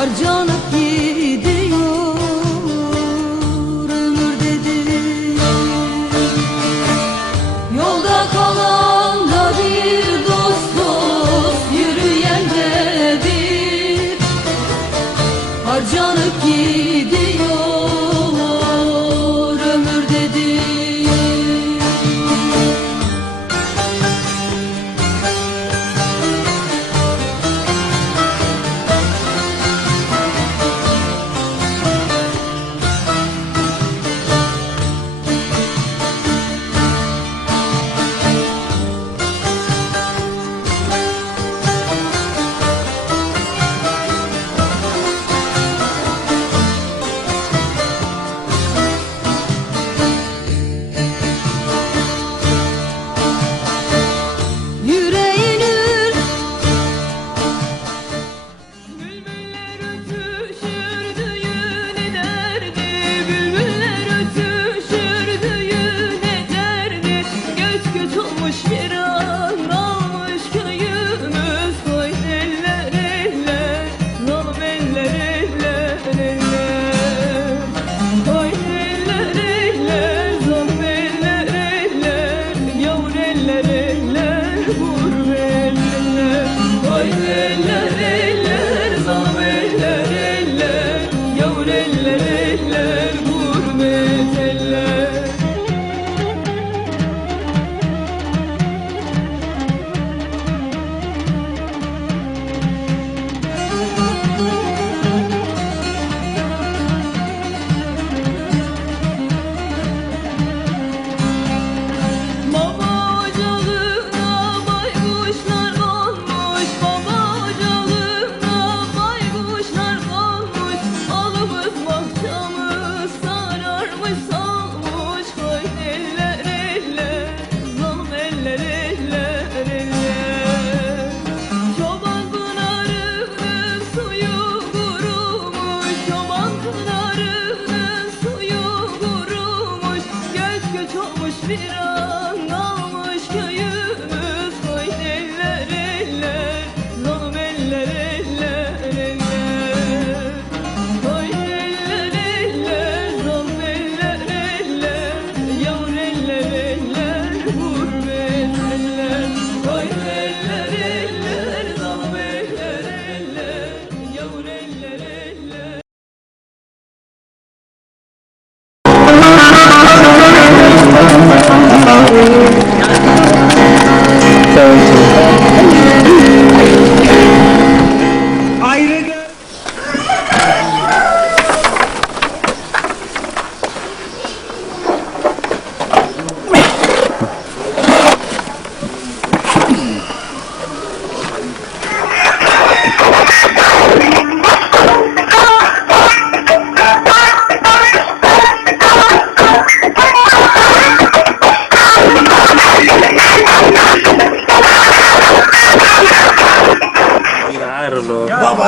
और जो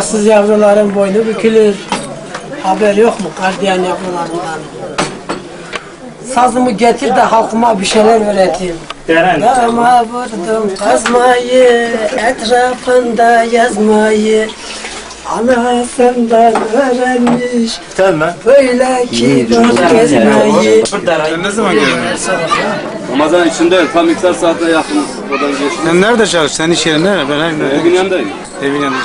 Babasız yavruların boynu bükülür. Haber yok mu gardiyan yavrularından? Sazımı getir de halkıma bir şeyler öğreteyim. Dama vurdum kazmayı, etrafında yazmayı. Anasından öğrenmiş böyle kibar gezmeyi. Sen ne zaman geldin? Ramazan içinde tam iftar saatine. Oradan geçtim. Sen nerede çalışıyorsun? Senin iş yerin nerede? Ben her Evin yanındayım. Evin yanında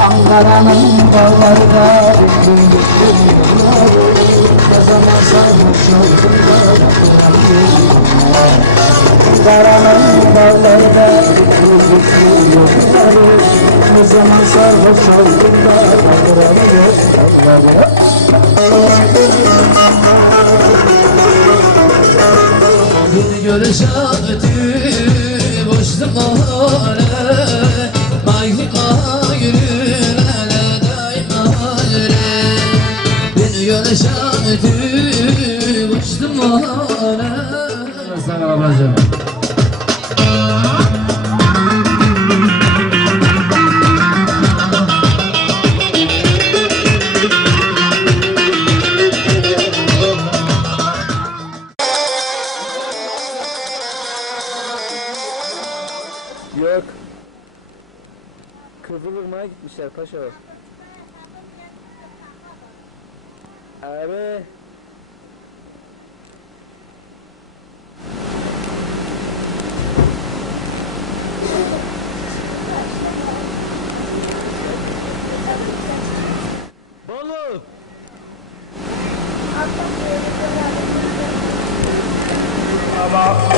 Ankara'nın dağları da Ankara'nın dağları da Ne zaman sarhoş oldum da Bir görüş ağıtı boş görüş ağıtı boş zamane Sana ablacığım paşa. Abi. Balık Bozuk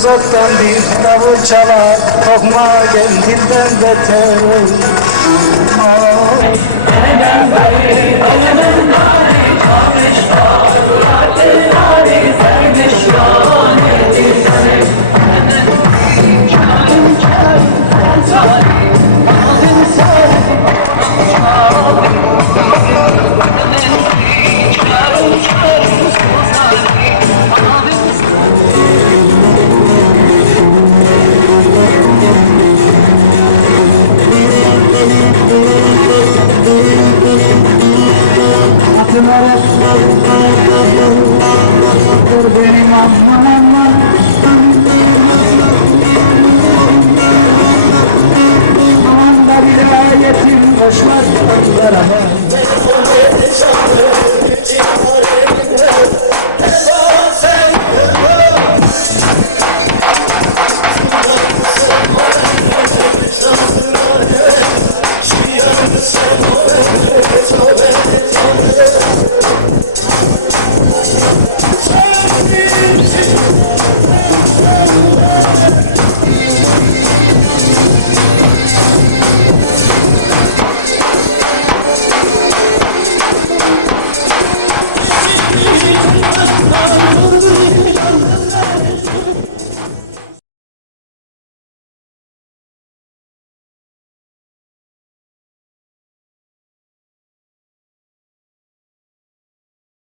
Uzaktan bir davul çalar. Tokma kendinden beter olmaz benim aman aman. Aman bir ayetim koşmaz Yaramaz